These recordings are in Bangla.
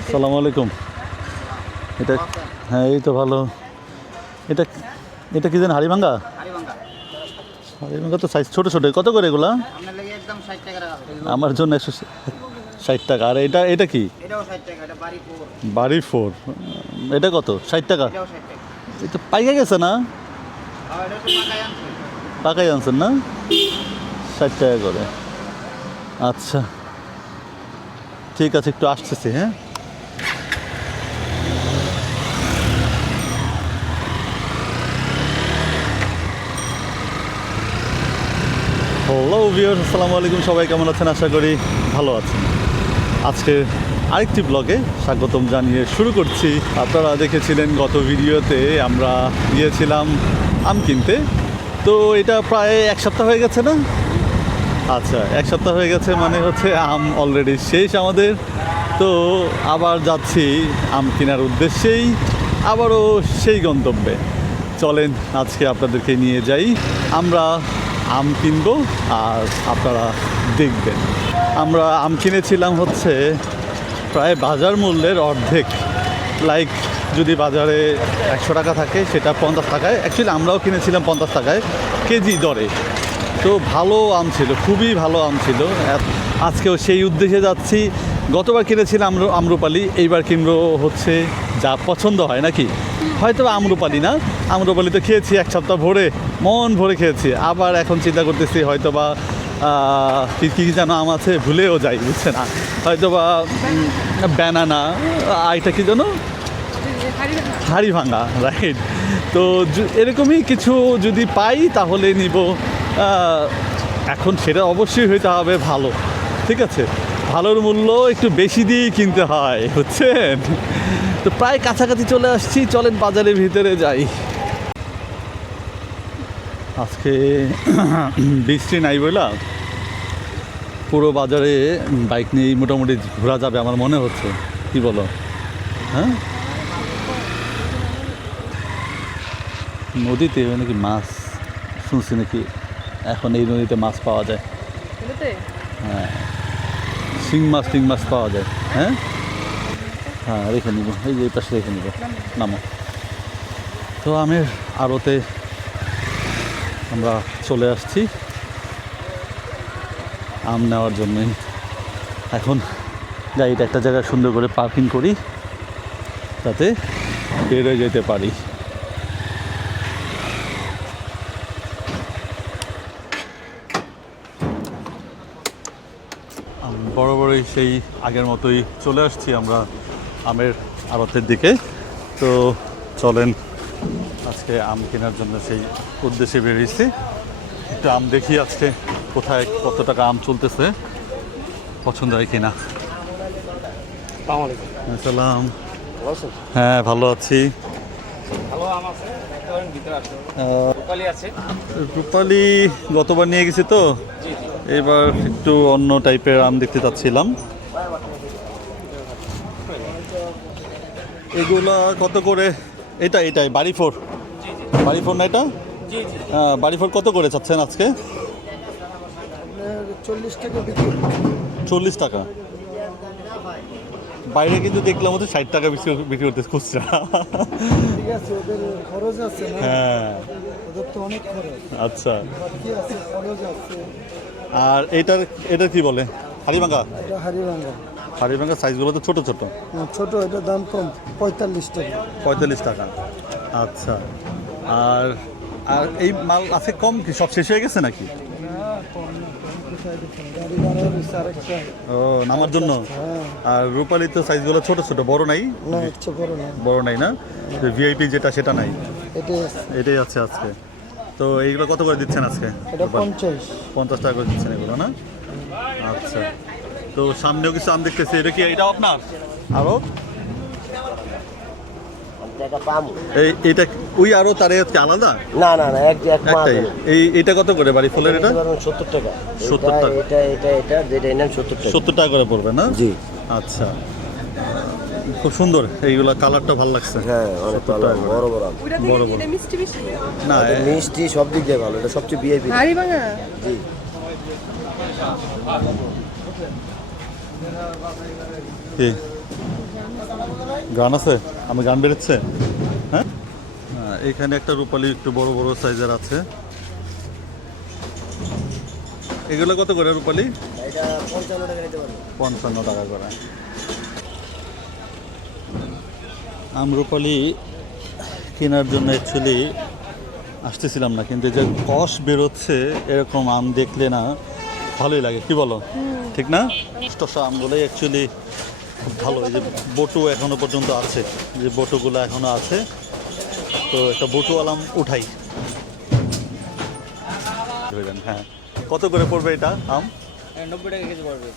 আসসালামু আলাইকুম। এটা হ্যাঁ, এই তো ভালো। এটা এটা কি জানি হাড়িভাঙ্গা? হাড়িভাঙ্গা তো সাইজ ছোটো ছোটো। কত করে এগুলা? আমার জন্য 160 টাকা। আর এটা এটা কি? বাড়ি ফোর। এটা কত? 60 টাকা। এটা পাইকা গেছে না? পাকাই আনছেন না? 60 টাকা করে। আচ্ছা ঠিক আছে, একটু আসতেছি। হ্যাঁ, হ্যালো ভিউয়ার্স, আসসালামু আলাইকুম। সবাই কেমন আছেন? আশা করি ভালো আছেন। আজকে আরেকটি ব্লগে স্বাগতম জানিয়ে শুরু করছি। আপনারা দেখেছিলেন গত ভিডিওতে আমরা গিয়েছিলাম আম কিনতে। তো এটা প্রায় এক সপ্তাহ হয়ে গেছে না? আচ্ছা, এক সপ্তাহ হয়ে গেছে, মানে হচ্ছে আম অলরেডি শেষ আমাদের। তো আবার যাচ্ছি আম কেনার উদ্দেশ্যেই, আবারও সেই গন্তব্যে। চলেন আজকে আপনাদেরকে নিয়ে যাই। আমরা আম কিনবো আর আপনারা দেখবেন। আমরা আম কিনেছিলাম হচ্ছে প্রায় বাজার মূল্যের অর্ধেক। লাইক যদি বাজারে 100 টাকা থাকে সেটা 50 টাকায়। অ্যাকচুয়ালি আমরাও কিনেছিলাম 50 টাকায় কেজি দরে। তো ভালো আম ছিল, খুবই ভালো আম ছিল। আজকেও সেই উদ্দেশ্যে যাচ্ছি। গতবার কিনেছিলাম আম্রপালি, এইবার কিনবো হচ্ছে যা পছন্দ হয় নাকি। হয়তো আম্রপালি না, আম্রপালি তো খেয়েছি এক সপ্তাহ ভরে, মন ভরে খেয়েছি। আবার এখন চিন্তা করতেছি হয়তো বা কী যেন আম আছে, ভুলেও যাই, বুঝছে না। হয়তো বা ব্যানানা, এটা কী যেন হাড়িভাঙ্গা, রাইট। তো এরকমই কিছু যদি পাই তাহলে নিব। এখন সেটা অবশ্যই হইতে হবে ভালো, ঠিক আছে। ভালোর মূল্য একটু বেশি দিয়েই কিনতে হয়, বুঝছেন। তো প্রায় কাছাকাছি চলে আসছি, চলেন বাজারের ভিতরে যাই। আজকে বৃষ্টি নাই বইলা পুরো বাজারে বাইক নিয়ে মোটামুটি ঘোরা যাবে আমার মনে হচ্ছে। কি বলো? হ্যাঁ, নদীতে নাকি মাছ শুনছি নাকি এখন এই নদীতে মাছ পাওয়া যায়। হ্যাঁ, শিং মাছ পাওয়া যায়। হ্যাঁ হ্যাঁ, রেখে নিব, এই যে এই পাশে রেখে নিব। নামো। তো আমের আড়তে আমরা চলে আসছি আম নেওয়ার জন্যই। এখন গাড়িটা একটা জায়গায় সুন্দর করে পার্কিং করি, যাতে বেরোয় যেতে পারি। বরাবরই সেই আগের মতোই চলে আসছি আমরা আমের আড়তের দিকে। তো চলেন আজকে আম কেনার জন্য সেই উদ্দেশ্যে বেরিয়েছি। একটু আম দেখি আজকে কোথায় কত টাকা আম চলতেছে, পছন্দ হয় কিনা। আসসালাম। হ্যাঁ, ভালো আছি। রূপালি গতবার নিয়ে গেছি, তো এবার একটু অন্য টাইপের আম দেখতে চাচ্ছিলাম। এগুলা কত করে? এটাই বাড়ি ফোর না এটা? বাড়ি ফোর কত করে চাচ্ছেন আজকে? 40 টাকা বিক্রি। 40 টাকা। বাইরে কিন্তু দেখলাম হচ্ছে 60 টাকা বিক্রি করতে খুচরা। ঠিক আছে, ওদের খরচ আছে না? হ্যাঁ, ওদের তো অনেক খরচ। আচ্ছা। কি আছে, খরচ আছে। আর এটা কি বলে? হাড়িভাঙ্গা। এটা হাড়িভাঙ্গা। হাড়িভাঙ্গা সাইজগুলো তো ছোট ছোট। ছোট, এটার দাম কম, 45 টাকা। 45 টাকা, আচ্ছা। আর আর এই মাল আছে কম কি? সব শেষ হয়ে গেছে নাকি? ও, নামার জন্য। আর রূপালি তো সাইজগুলো ছোট ছোট, বড় নাই? বড় নাই না? ভিআইপি যেটা সেটা নাই, এটাই আছে আজকে। তো এইগুলো কত করে দিচ্ছেন আজকে? 50 টাকা করে দিচ্ছেন এগুলো, না? আচ্ছা। তো সামনেও কিছু আম দেখতেছি, এটাও আপনার? আরো এইটা ওই আরো তার আলাদা? না না না, একটাই। এইটা কত করে বাড়ি ফুলের? এটা 70 টাকা। 70 টাকা। এটা যেটা এনে 70 টাকা। 70 টাকা করে পড়বে না? জি। আচ্ছা, খুব সুন্দর। এইগুলা কালারটা ভালো লাগছে। হ্যাঁ, অনেক ভালো, বড় বড় বড় বড়। না, মিষ্টি সব দিক দিয়ে ভালো, এটা সবচেয়ে ভিআইপি। হাড়িভাঙ্গা। জি। কি গান আছে? আমার গান বেরোচ্ছে। হ্যাঁ, এখানে একটা রূপালী একটু বড় বড় সাইজের আছে। এগুলো কত করে রূপালী? এটা 55 টাকা নিতে পারবে। 55 টাকা করে। আমরুপালি কেনার জন্য অ্যাকচুয়ালি আসতেছিলাম না, কিন্তু যে কষ বেরোচ্ছে এরকম আম দেখলে না ভালোই লাগে, কি বলো? ঠিক না? টসা আমগুলোই অ্যাকচুয়ালি খুব ভালো। এই যে বটু এখনো পর্যন্ত আছে, যে বটুগুলো এখনো আছে, তো একটা বটুওয়ালা আম উঠাই। হ্যাঁ, কত করে পড়বে এটা আম? 90 টাকা কেজি পড়বে।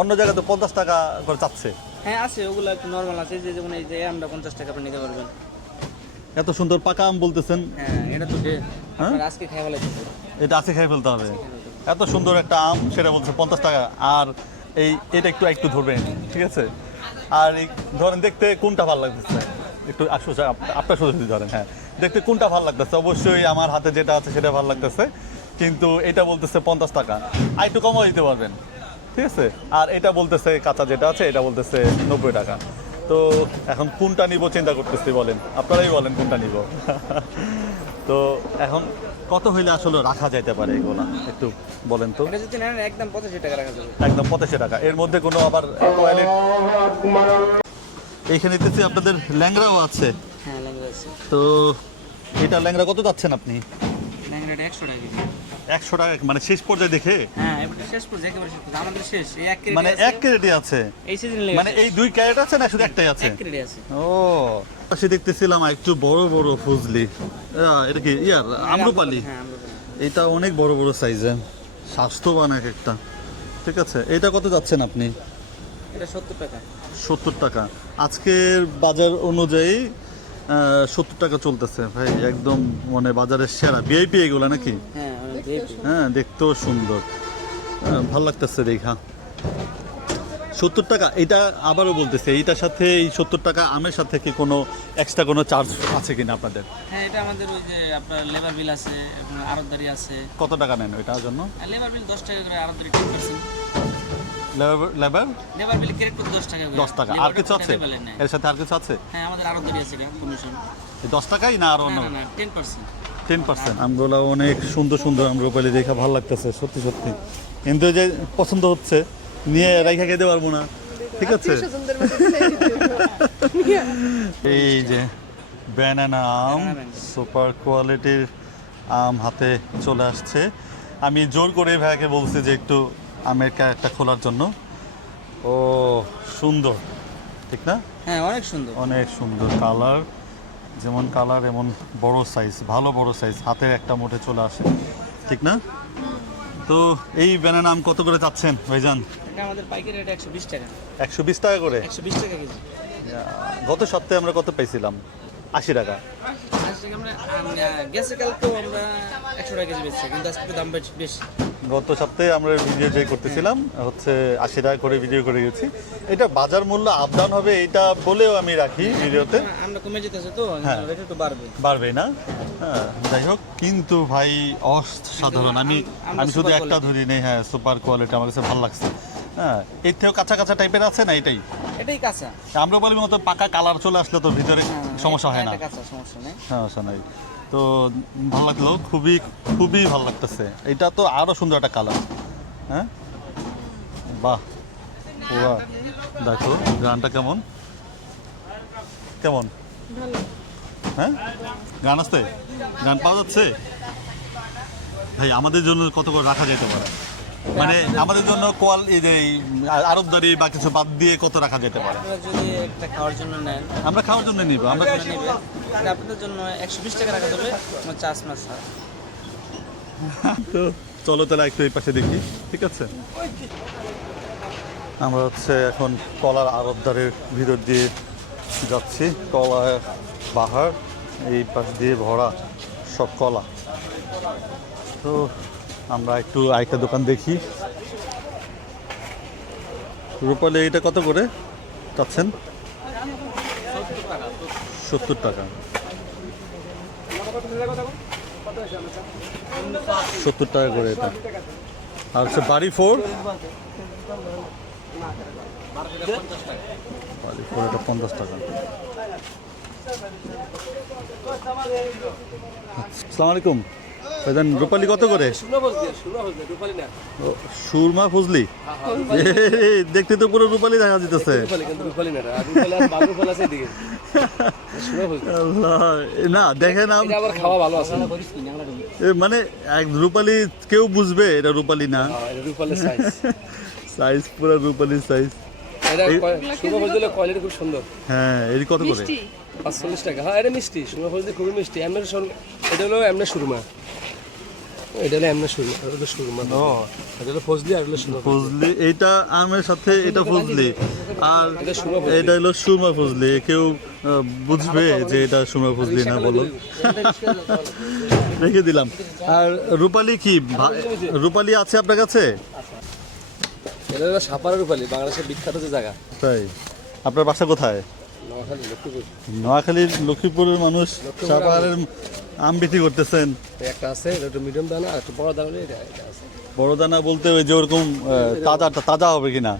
অন্য জায়গায় তো 50 টাকা করে চাচ্ছে। হ্যাঁ আছে, ওগুলো একটু নর্মাল আছে, যে যেমন এই যে আমরা 50 টাকা আপনি নিতে পারবেন। এত সুন্দর পাকা আম বলতেছেন, হ্যাঁ এটা তো হ্যাঁ? আপনার আজকে খাই ভালো আছে। এটা আছে খেয়ে ফেলতে হবে। এত সুন্দর একটা আম, সেটা বলছে 50 টাকা। আর এটা একটু একটু ধরবেন, ঠিক আছে? আর এই ধরেন দেখতে কোনটা ভালো লাগতেছে, একটু আপনার শুধু যদি ধরেন, হ্যাঁ, দেখতে কোনটা ভালো লাগতেছে? অবশ্যই আমার হাতে যেটা আছে সেটা ভালো লাগতেছে, কিন্তু এটা বলতেছে 50 টাকা, আর একটু কমও দিতে পারবেন, ঠিক আছে? আর এটা বলতেছে কাঁচা যেটা আছে এটা বলতেছে 90 টাকা। তো এখন কোনটা নিব চিন্তা করতেছি, বলেন, আপনারাই বলেন কোনটা নিব। তো এখন কত হইলে আসলে রাখা যাইতে পারে এগুলো, একটু বলেন তো। এটা যদি নেন একদম 85 টাকা রাখা যাবে। একদম 85 টাকা। এর মধ্যে কোনো আবার টয়লেট এইখানে দেখতেছি আপনাদের ল্যাংড়াও আছে। হ্যাঁ ল্যাংড়া আছে। তো এটা ল্যাংড়া কত যাচ্ছেন আপনি? ল্যাংড়াটা 100 টাকা কেজি। 100 টাকা মানে শেষ পর্যায়ে দেখে? হ্যাঁ এবারে শেষ পর্যায়ে, একেবারে শেষ পর্যায়ে আমাদের শেষ। এই 1 কেজি মানে 1 ক্যারেটই আছে? এই সিজনে লেগে মানে এই 2 ক্যারেট আছে না শুধু একটাই আছে? 1 কেজি আছে। ও, পাশে দেখতেছিলাম একটু বড় বড় ফজলি। এটা কি ইয়ার আম্রপালি? হ্যাঁ আমরা এটা অনেক বড় বড় সাইজের, স্বাস্থ্যবান এক একটা, ঠিক আছে? এটা কত যাচ্ছেন আপনি? এটা 70 টাকা। 70 টাকা আজকের বাজার অনুযায়ী 70 টাকা চলতেছে ভাই, একদম মানে বাজারের সেরা ভিআইপি এগুলো নাকি? হ্যাঁ অনেক বেশি। হ্যাঁ, দেখতেও সুন্দর, ভাল লাগতেছে দেখা। 70 টাকা। এটা আবারও বলতেছে, এইটার সাথে এই 70 টাকা আমের সাথে কি কোনো এক্সট্রা কোনো চার্জ আছে কিনা আপনাদের? হ্যাঁ এটা আমাদের ওই যে আপনার লেবার বিল আছে, আপনার আড়তদারি আছে। কত টাকা নেন ওইটার জন্য? লেবার বিল 10 টাকা করে, আড়তদারি 10%। লেবার লেবার বিল ক্রেডিট করে 10 টাকা করে। 10 টাকা। আর কিছু আছে এর সাথে? আর কিছু আছে? হ্যাঁ আমাদের আড়তদারি আছে কমিশন। এই 10 টাকাই না আর অন্য? না না 10%। 10%। আমগুলো অনেক সুন্দর সুন্দর আমরুপালি দেখা ভালো লাগতেছে সত্যি সত্যি, কিন্তু এই যে পছন্দ হচ্ছে নিয়ে রাইখা খেতে পারবো না, ঠিক আছে? এই যে ব্যানানা আম, সুপার কোয়ালিটির আম হাতে চলে আসছে। আমি জোর করে ভাইয়াকে বলছি যে একটু আমের ক্যারেটটা খোলার জন্য। ও সুন্দর, ঠিক না? হ্যাঁ অনেক সুন্দর। অনেক সুন্দর কালার, যেমন কালার এমন বড় সাইজ, ভালো বড় সাইজ, হাতের একটা মুঠে চলে আসে, ঠিক না? তো এই ব্যানানা আম কত করে চাচ্ছেন ভাইজান? এটা আমাদের পাইকারি রেট 120 টাকা। 120 টাকা করে? 120 টাকা কেজি। গত সপ্তাহে আমরা কত পাইছিলাম? 80 টাকা। আজকে আমরা গেছে কালকেও আমরা 100 টাকা কেজি বেচছি, কিন্তু আজকে দাম বেশি। গত সপ্তাহে আমরা ভিডিও যে করতেছিলাম হচ্ছে 80 টাকা করে ভিডিও করে গেছি। এটা বাজার মূল্য আপ ডাউন হবে এটা বলেও আমি রাখি ভিডিওতে। আমরা কমে যেতেছে তো হ্যাঁ। রেট একটু বাড়বে। বাড়বে না? হ্যাঁ, যাই হোক, কিন্তু ভাই অসাধারণ। আমি শুধু super একটা quality। ধরি নেই, হ্যাঁ সুপার কোয়ালিটি আমার কাছে ভালো লাগছে। হ্যাঁ, এর থেকেও কাঁচা কাঁচা টাইপের আছে না এটাই? এটাই কাঁচা। আমরা বলি মতো পাকা কালার চলে আসলে তো ভিতরে সমস্যা হয় না। এটা কাঁচা, সমস্যা নেই। সমস্যা নাই। তো ভালো লাগলো, খুবই খুবই ভালো লাগতেছে। এটা তো আরো সুন্দর একটা কালার। হ্যাঁ, বাহ, পুরা দেখো গানটা কেমন কেমন? হ্যাঁ, গান আসতে গান পাওয়া যাচ্ছে ভাই? আমাদের জন্য কত করে রাখা যেতে পারে? মানে আমাদের জন্য এই যে আরবদারি বা কিছু বাদ দিয়ে কত রাখা যেতে পারে? আপনারা যদি একটা খাওয়ার জন্য নেন, আমরা খাওয়ার জন্য নিব, আমরা নেবেন, এটা আপনাদের জন্য 120 টাকা রাখা যাবে, আমার চার্জ মাস। তো চলো তাহলে একটু এই পাশে দেখি, ঠিক আছে? আমরা হচ্ছে এখন কলার আড়তদারের ভিতর দিয়ে যাচ্ছি। কলা বাহার, এই পাশ দিয়ে ভরা সব কলা। তো আমরা একটু আরেকটা দোকান দেখি। রূপালি এটা কত করে চাচ্ছেন? 70 টাকা। 70 টাকা করে এটা। আর হচ্ছে বাড়ি 4 বালি ফোর এটা 50 টাকা। আসসালামু আলাইকুম ভাইজান, রূপালি কত করে? ও, সুরমা ফজলি দেখতে তো পুরো রূপালি দেখা যেতেছে। আল্লাহ, না দেখেন মানে এক রূপালি কেউ বুঝবে এটা রূপালি না, সাইজ পুরো রূপালি সাইজ। কোয়ালিটি খুব সুন্দর। হ্যাঁ, এর কত করে? 45 টাকা। হ্যাঁ, এটা মিষ্টি, সুরমা ফজলি খুবই মিষ্টি। এটা হলো এমনি সুরমা, এটা হলো এমনি সুরমা, এটা হলো সুরমা। এটা হলো ফজলি আর হলো সুরমা ফজলি। এইটা আমের সাথে এটা ফজলি, আর এটা সুরমা ফজলি। এটা হলো সুরমা ফজলি। কেউ বুঝবে যে এটা সুরমা ফজলি না? বলো, রেখে দিলাম। আর রূপালি কি রূপালি আছে আপনার কাছে? এটা হলো সাপাড়া রূপালি, বাংলাদেশের বিখ্যাত যে জায়গা। তাই? আপনার বাসা কোথায়? নোয়াখালী, লক্ষ্মীপুর। নোয়াখালীর লক্ষ্মীপুরের মানুষ সাপাহারের আম বিক্রি করতেছেন। একটা আছে, এটা একটু মিডিয়াম দানা, আর একটু বড় দানা হলে এটা আছে। বড় দানা বলতে ওই যে ওরকম তাজা তাজা হবে কিনা?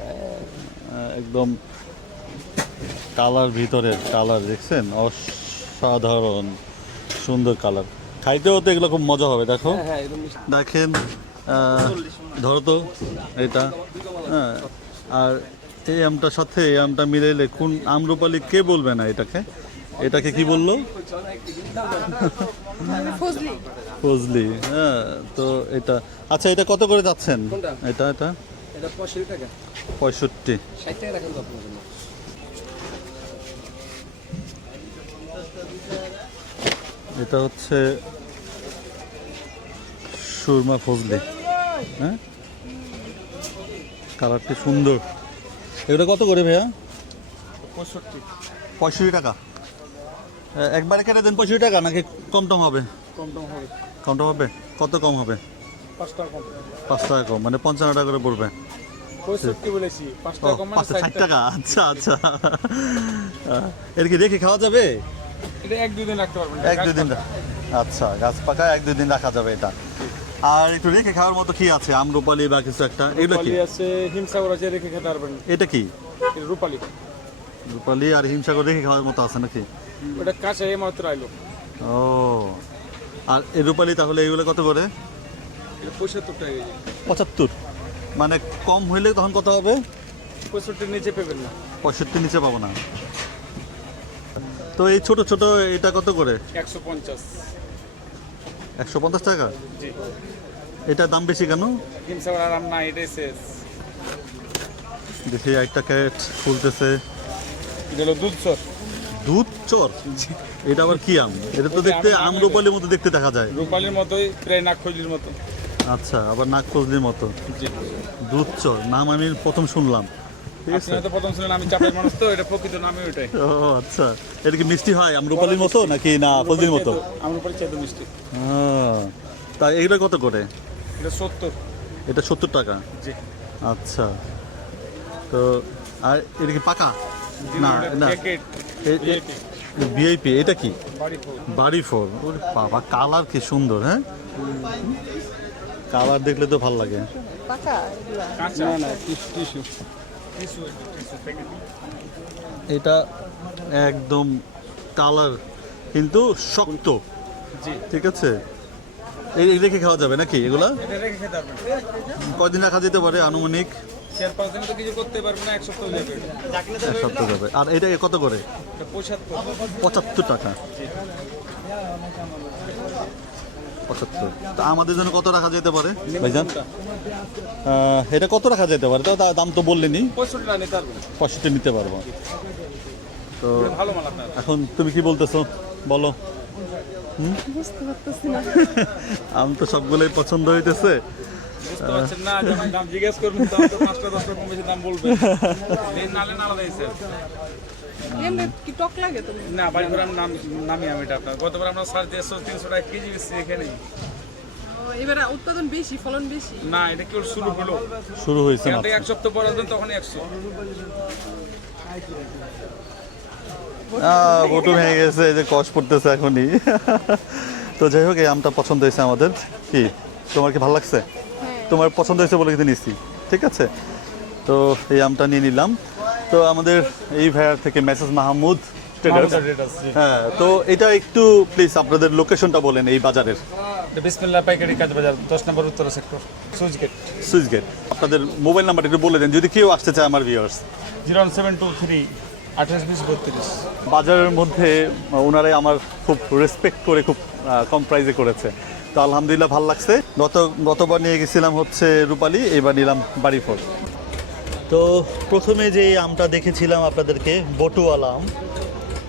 একদম কালার, ভিতরের কালার দেখছেন, অসাধারণ সুন্দর কালার। খাইতেও তো এগুলো খুব মজা হবে। দেখো, হ্যাঁ, এরকম মিষ্টি। দেখেন, ধরো তো এটা। হ্যাঁ, আর এই আমটার সাথে এই আমটা মিলাইলে কোন আমরূপালি কে বলবে না এটাকে? এটাকে কি বললো? ফজলি। হ্যাঁ, তো এটা আচ্ছা, এটা কত করে যাচ্ছেন? কোনটা? এটা এটা এটা 65 টাকা। 65। 60 টাকা রাখেন তো আপনার জন্য। এটা হচ্ছে সুরমা ফজলি। হ্যাঁ, কালারটি সুন্দর। এগুলো কত করে ভাইয়া? 65 টাকা। একবারে কেটে দেন 65 টাকা, নাকি কম টম হবে? কম টম হবে। কত কম হবে? 5 টাকা কম। 5 টাকা কম, মানে 55 টাকা করে পড়বে। 65 বলেছি, 5 ও, টাকা কম মানে 60 টাকা। আচ্ছা আচ্ছা, এর কি রেখে খাওয়া যাবে? এটা 1-2 দিন রাখতে পারবেন। 1-2 দিন। আচ্ছা, গাছ পাকা 1-2 দিন রাখা যাবে এটা। আর একটু রেখে খাওয়ার মতো কি আছে? আমরূপালি বা কিছু একটা? এগুলো কি? রূপালি আছে, হিমসাগর আছে, রেখে খেতে পারবেন। এটা কি? এটা রূপালি। রূপালি আর হিমসাগর রেখে খাওয়ার মতো আছে নাকি? ওটা কাছে এই মাত্র আইলো। ও, আর এই রূপালি তাহলে এগুলো কত করে? এটা 75 টাকা কেজি। 75, মানে কম হইলে তখন কত হবে? 65 নিচে পাবেন না। 65 নিচে পাবো না। তো এই ছোট ছোট এটা কত করে? 150। 150 টাকা। জি। এটার দাম বেশি কেন? হিমসাগর আর আম না, এটাই শেষ। দেখি একটা ক্যারেট খুলতেছে। এটা হলো দুধ চর। দুধ চর? এটা আবার কি আম? এটা তো দেখতে আমরূপালির মতো দেখতে দেখা যায়। রূপালির মতোই, প্রায় নাকখইলির মতো। আচ্ছা, আবার নাক ফজলির মতো। জি। দুধ চর নাম আমি প্রথম শুনলাম। ঠিক আপনি আছে। হয়তো প্রথম শুনলেন, আমি চাপের মানুষ তো, এটা প্রকৃত নামই ওইটাই। ও আচ্ছা, এটা কি মিষ্টি হয় আমরূপালির মতো নাকি না ফজলির মতো? আমার উপরে চেয়ে মিষ্টি। তাই এগুলো কত করে? এটা 70। এটা 70 টাকা। জি। আচ্ছা, তো আর এটা কি পাকা? না না, প্যাকেট ভিআইপি। এটা কি? বাড়ি ফুল। বাড়ি ফোর। ওরে বাবা, কালার কি সুন্দর! হ্যাঁ, কালার দেখলে তো ভালো লাগে। কাঁচা না, টিস্যু টিস্যু প্যাকেট। এটা একদম কালার কিন্তু শক্ত। জি। ঠিক আছে, এই রেখে খাওয়া যাবে নাকি এগুলা? এটা রেখে খেতে পারবেন। কয়দিন রাখা যেতে পারে আনুমানিক? 4-5 দিন তো কিছু করতে পারবেন না, 1 সপ্তাহ যাবে। এক সপ্তাহ যাবে। আর এটা কত করে? এটা 75। 75 টাকা। 75। তা আমাদের জন্য কত রাখা যেতে পারে ভাইজান? এটা কত রাখা যেতে পারে? তো দাম তো বললেনি। 65 টাকা নিতে পারবেন। 65 নিতে পারবো। তো এটা ভালো মাল আপনার। এখন তুমি কি বলতেছো বলো? বুঝতে পারতেছি না। আম তো সবগুলোই পছন্দ হইতেছে। বুঝতে পারছেন না, যখন দাম জিজ্ঞেস করবেন তখন তো 5-10 টাকা কম বেশি দাম বলবেন। দিন নালে না আলাদা হিসেব। এমনি কি টক লাগে তুমি? না, বাড়ি করে নামি আমি এটা আপনার। গতবার আমরা 350 টাকা কেজি বেশি এখানে। এবারে উৎপাদন বেশি, ফলন বেশি। না, এটা কেউ শুরু হলো। শুরু হয়েছে এখান মাত্র। থেকে 1 সপ্তাহ পর আসবেন, তখনই 100। বটু ভেঙে গেছে, এই যে কষ পড়তেছে এখনই। তো যাই হোক, এই আমটা পছন্দ হয়েছে আমাদের। কি তোমার কি ভালো লাগছে? তোমার পছন্দ হয়েছে বলে কিন্তু নিচ্ছি। ঠিক আছে, তো এই আমটা নিয়ে নিলাম। তো আমাদের এই ভাইয়ার থেকে মেসেজ মাহমুদ ট্রেডার্স। হ্যাঁ, তো এটা একটু প্লিজ আপনাদের লোকেশনটা বলেন এই বাজারের। বিসমিল্লাহ পাইকারি কাজ বাজার 10 নম্বর Uttara sector switch gate. Switch gate. আপনাদের মোবাইল নাম্বারটা একটু বলে দেন যদি কেউ আসতে চায় আমার ভিউয়ার্স। 01723 28 20 32। বাজারের মধ্যে ওনারাই আমার খুব রেসপেক্ট করে খুব কম প্রাইসে করেছে, তো আলহামদুলিল্লাহ ভালো লাগছে। গতবার নিয়ে গেছিলাম হচ্ছে রূপালী, এবার নিলাম বাড়িফল। তো প্রথমে যে আমটা দেখেছিলাম আপনাদেরকে বটুয়ালা আম,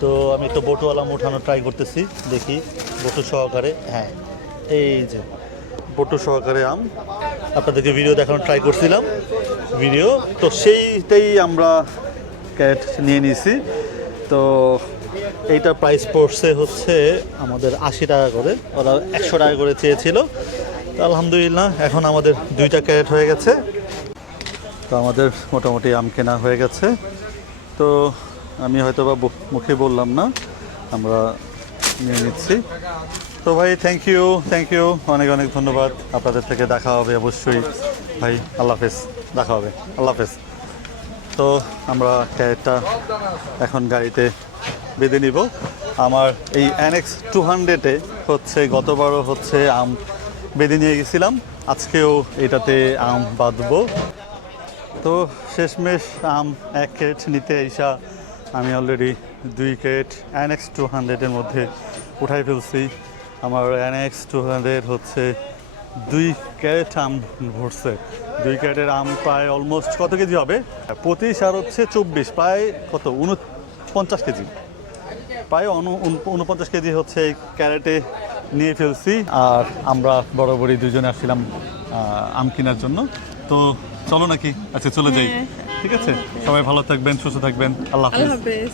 তো আমি একটু বটুয়ালা আম উঠানো ট্রাই করতেছি, দেখি বটু সহকারে। হ্যাঁ, এই যে বটু সহকারে আম আপনাদেরকে ভিডিও দেখানোর ট্রাই করছিলাম ভিডিও, তো সেইটাই আমরা ক্যারেট নিয়ে নিয়েছি। তো এইটার প্রাইস পড়ছে হচ্ছে আমাদের 80 টাকা করে, ওরা 100 টাকা করে চেয়েছিল। তো আলহামদুলিল্লাহ এখন আমাদের 2টা ক্যারেট হয়ে গেছে, তো আমাদের মোটামুটি আম কেনা হয়ে গেছে। তো আমি হয়তো বা মুখে বললাম না, আমরা নিয়ে নিচ্ছি। তো ভাই থ্যাংক ইউ অনেক অনেক ধন্যবাদ। আপনাদের থেকে দেখা হবে অবশ্যই ভাই, আল্লাহ হাফেজ, দেখা হবে, আল্লাহ হাফেজ। তো আমরা ক্যারেটটা এখন গাড়িতে বেঁধে নিব। আমার এই NX 200-এ হচ্ছে গতবারও হচ্ছে আম বেঁধে নিয়ে গেছিলাম, আজকেও এটাতে আম বাঁধবো। তো শেষমেশ আম 1 ক্যারেট নিতে এসা আমি অলরেডি 2 ক্যারেট NX 200-এর মধ্যে উঠাই ফেলছি। আমার NX 200 হচ্ছে 2 ক্যারেট আম ভরছে। 2 ক্যারেটের আম প্রায় অলমোস্ট কত কেজি হবে? 25 আর হচ্ছে 24, প্রায় কত 49 কেজি, প্রায় 49 কেজি হচ্ছে এই ক্যারেটে নিয়ে ফেলছি। আর আমরা বরাবরই দুজনে আসছিলাম আম কেনার জন্য। তো চলো নাকি, আচ্ছা চলে যাই, ঠিক আছে? সবাই ভালো থাকবেন, সুস্থ থাকবেন, আল্লাহ হাফেজ। আল্লাহ হাফেজ।